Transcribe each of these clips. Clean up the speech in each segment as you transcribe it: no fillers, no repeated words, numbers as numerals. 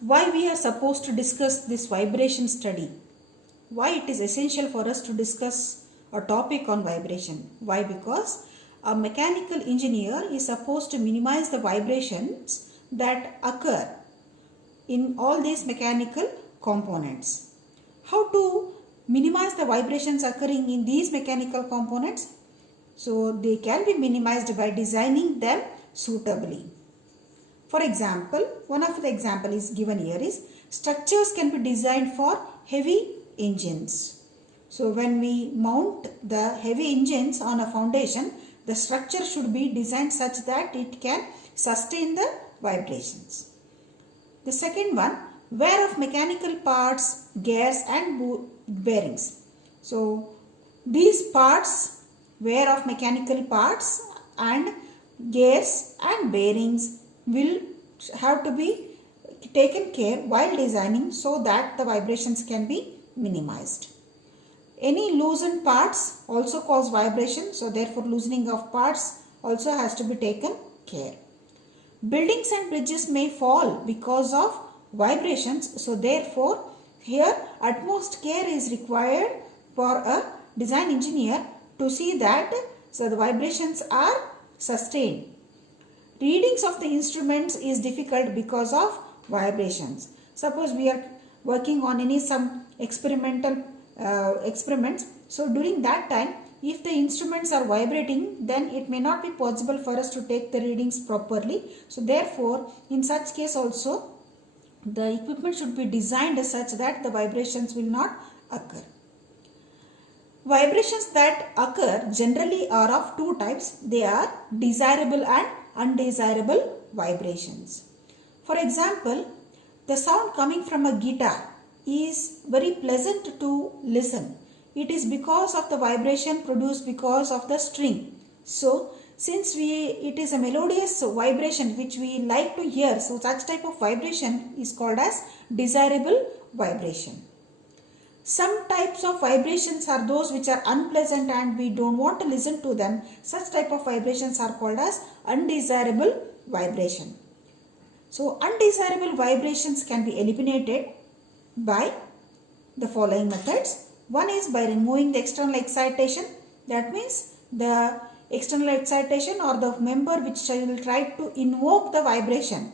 why we are supposed to discuss this vibration study. Why it is essential for us to discuss a topic on vibration. Why? Because a mechanical engineer is supposed to minimize the vibrations that occur in all these mechanical components. How to minimize the vibrations occurring in these mechanical components? So they can be minimized by designing them suitably. For example, one of the example is given here is structures can be designed for heavy engines. So when we mount the heavy engines on a foundation, the structure should be designed such that it can sustain the vibrations. The second one, wear of mechanical parts, gears and bearings. So these parts, wear of mechanical parts and gears and bearings will have to be taken care while designing so that the vibrations can be minimized. Any loosened parts also cause vibration, so therefore loosening of parts also has to be taken care. Buildings and bridges may fall because of vibrations, so therefore here utmost care is required for a design engineer to see that the vibrations are sustained. Readings of the instruments is difficult because of vibrations. Suppose we are working on some experimental experiments. So during that time, if the instruments are vibrating, then it may not be possible for us to take the readings properly. So therefore, in such case also, the equipment should be designed such that the vibrations will not occur. Vibrations that occur generally are of two types. They are desirable and undesirable vibrations. For example, the sound coming from a guitar is very pleasant to listen. It is because of the vibration produced because of the string. So since it is a melodious vibration which we like to hear, so such type of vibration is called as desirable vibration. Some types of vibrations are those which are unpleasant and we don't want to listen to them. Such type of vibrations are called as undesirable vibration. So undesirable vibrations can be eliminated by the following methods. One is by removing the external excitation. That means the external excitation or the member which will try to invoke the vibration,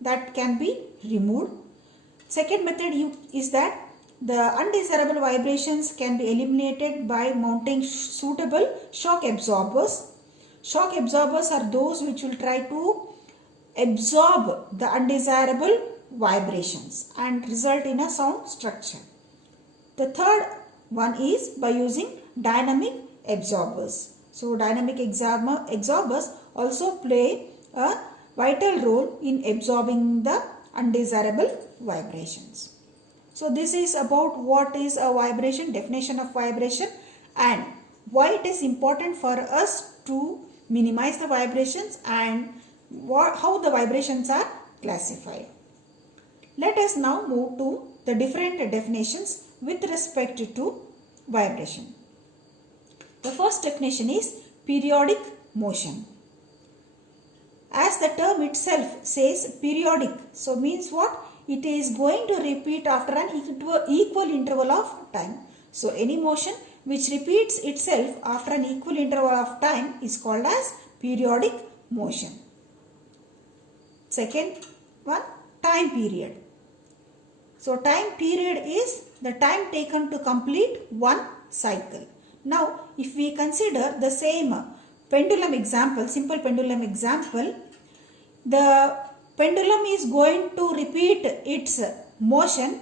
that can be removed. Second method is that the undesirable vibrations can be eliminated by mounting suitable shock absorbers. Shock absorbers are those which will try to absorb the undesirable vibrations and result in a sound structure. The third one is by using dynamic absorbers. So dynamic absorbers also play a vital role in absorbing the undesirable vibrations. So this is about what is a vibration, definition of vibration, and why it is important for us to minimize the vibrations and how the vibrations are classified. Let us now move to the different definitions with respect to vibration. The first definition is periodic motion. As the term itself says, periodic, so means what? It is going to repeat after an equal interval of time. So any motion which repeats itself after an equal interval of time is called as periodic motion. Second one, time period. So time period is the time taken to complete one cycle. Now if we consider the same pendulum example, simple pendulum example, the pendulum is going to repeat its motion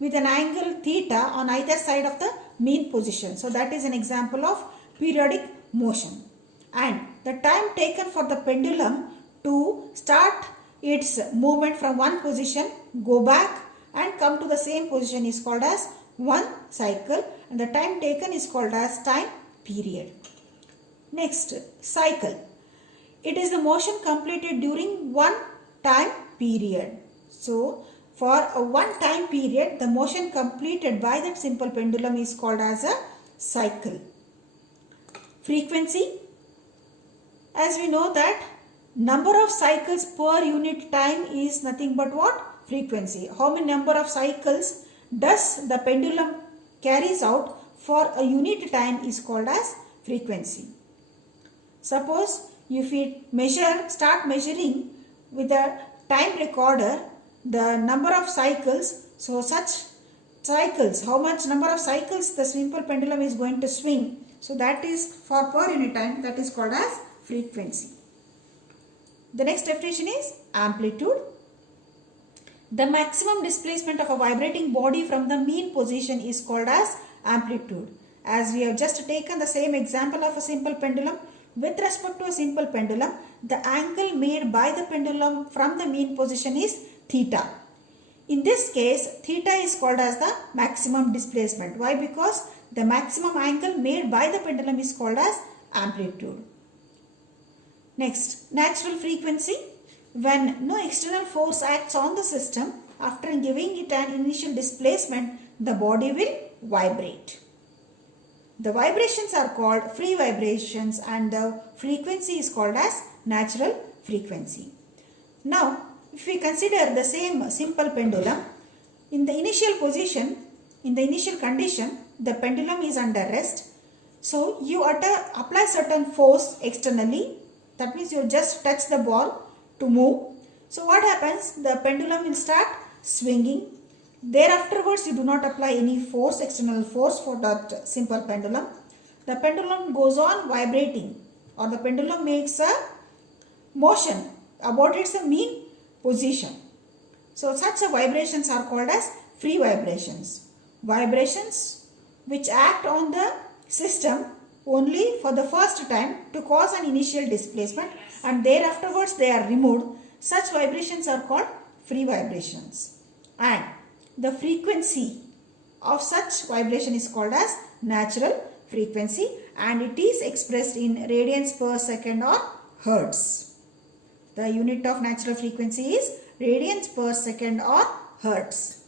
with an angle theta on either side of the mean position. So that is an example of periodic motion. And the time taken for the pendulum to start its movement from one position, go back and come to the same position is called as one cycle, and the time taken is called as time period. Next, cycle. It is the motion completed during one time period. So for a one time period, the motion completed by that simple pendulum is called as a cycle. Frequency. As we know that number of cycles per unit time is nothing but what? frequency. How many number of cycles does the pendulum carries out for a unit time is called as frequency. Suppose if we start measuring with a time recorder the number of cycles, so such cycles, how much number of cycles the simple pendulum is going to swing, so that is for per unit time, that is called as frequency. The next definition is amplitude. The maximum displacement of a vibrating body from the mean position is called as amplitude. As we have just taken the same example of a simple pendulum, with respect to a simple pendulum, the angle made by the pendulum from the mean position is theta. In this case, theta is called as the maximum displacement. Why? Because the maximum angle made by the pendulum is called as amplitude. Next, natural frequency. When no external force acts on the system, after giving it an initial displacement, the body will vibrate. The vibrations are called free vibrations and the frequency is called as natural frequency. Now, if we consider the same simple pendulum, in the initial position, in the initial condition, the pendulum is under rest. So, you apply certain force externally, that means you just touch the ball to move. So, what happens? The pendulum will start swinging. Thereafterwards, you do not apply any force, external force for that simple pendulum. The pendulum goes on vibrating, or the pendulum makes a motion about its mean position. So, such vibrations are called as free vibrations. Vibrations which act on the system only for the first time to cause an initial displacement and thereafterwards they are removed. Such vibrations are called free vibrations. And the frequency of such vibration is called as natural frequency and it is expressed in radians per second or hertz. The unit of natural frequency is radians per second or hertz.